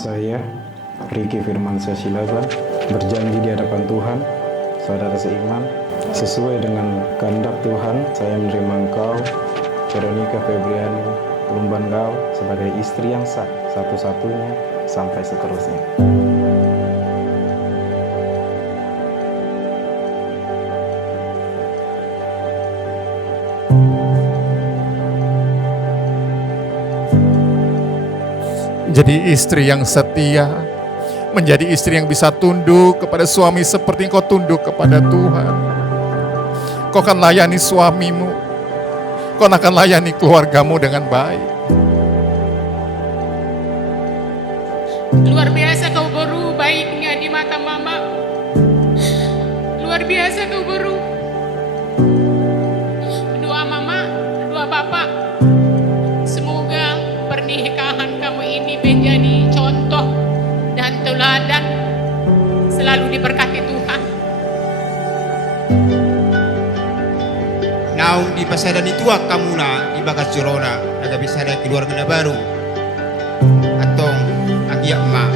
Saya, Riki Firmansyah Silaban, berjanji di hadapan Tuhan, saudara seiman, sesuai dengan kehendak Tuhan, saya menerima engkau, Veronica Febriani Lumbangau, sebagai istri yang sah, satu-satunya, sampai seterusnya. Menjadi istri yang setia, menjadi istri yang bisa tunduk kepada suami seperti engkau tunduk kepada Tuhan. Kau akan layani suamimu, kau akan layani keluargamu dengan baik. Luar biasa kau baru baiknya di mata mama. Luar biasa kau baru. Doa mama, doa bapak, semoga pernikahan kamu ini menjadi contoh dan teladan, selalu diberkati Tuhan. Naung di pasadan itu kamu na di bagas corona naga bisa ada keluarga baru atau agiak ma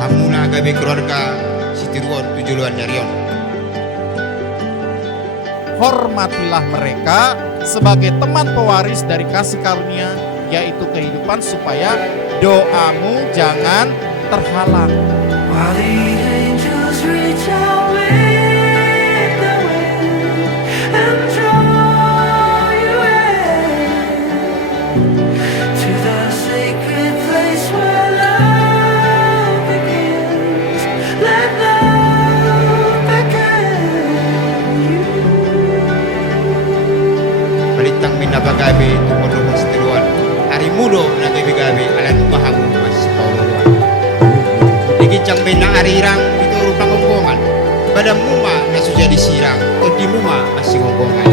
kamu na agabe keluarga sitiruan tujuan nyarion. Hormatilah mereka sebagai teman pewaris dari kasih karunia, yaitu kehidupan, supaya doamu jangan terhalang. Balitang minabagabe itu perlu sitiruan hari mudo nagabe-gabe alan bahamu masih pauluan dikicang bina arirang itu rupa gonggongan pada muma na sudah disirang atau di muma masih gonggongan.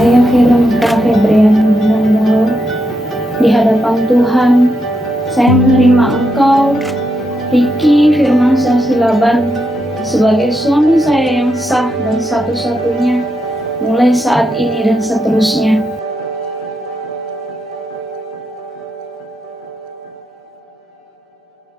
Saya Veronica Febriani Lumbangau, di hadapan Tuhan, saya menerima engkau, Riki Firmansyah Silaban, sebagai suami saya yang sah dan satu-satunya, mulai saat ini dan seterusnya.